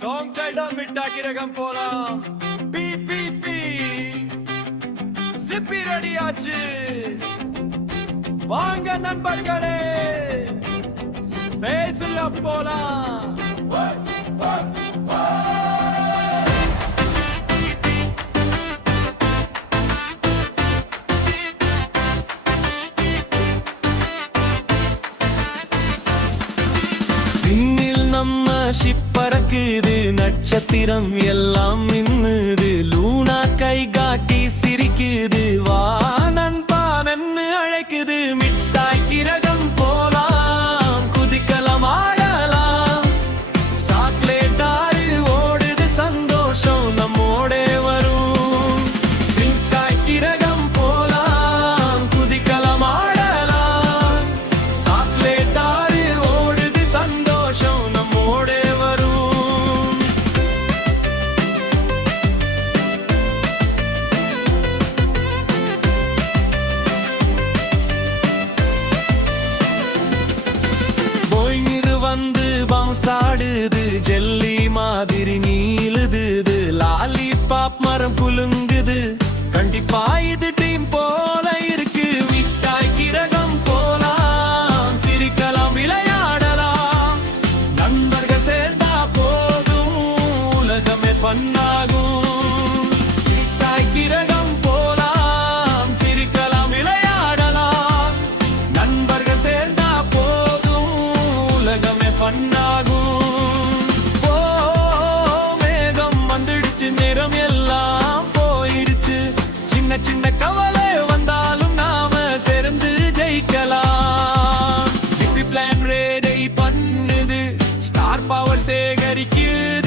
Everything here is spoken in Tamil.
சாங் டைடம் மிட்டாக்கி ரகம் போலாம். பி பி பி சிப்பி ரெடி ஆச்சு. வாங்க நண்பர்களே, ஸ்பேஸ்ல போலாம். விண்ணில் நம்ம ஷிப் பறக்குது, நட்சத்திரம் எல்லாம் மின்னுது, லூனா கை காட்டி சிரிக்குது, வா நண்பா நன்னு அழைக்குது. மிட்டாய் கிரகம் போலாம், குதிக்கலாம் ஆடலாம், சாக்லேட் ஆறு ஓடுது, சந்தோஷம் நம்மோடே வரும். மிட்டாய் கிரகம் போலாம், குதிக்கலாம் ஆடலாம், சாக்லேட் ஆறு ஓடுது, சந்தோஷம் நம்மோடே வரும். போயிரு வந்து பவுன்சாடுது, ஜெல்லி மாதிரி நீளுது, லாலிபாப் மரம் குலுங்குது, கண்டிப்பா இது ட்ரீம் போல இருக்கு. மிட்டாய் கிரகம் போலாம், சிரிக்கலாம் விளையாடலாம், நண்பர்கள் சேர்ந்தா போதும், உலகமே ஃபன்னாகும். மிட்டாய் கிரகம் போலாம், சிரிக்கலாம் விளையாடலாம், நண்பர்கள் சேர்ந்தா போதும், உலகமே ஃபன்னாகும். ஓ மேகம் வந்துடுச்சு, நேரம் எல்லாம் போயிடுச்சு, சின்ன சின்ன கவலை வந்தாலும் நாம சேர்ந்து ஜெயிக்கலாம். சிப்பி பிளான் ரெடி பண்ணுது, ஸ்டார் பவர் சேகரிக்குது,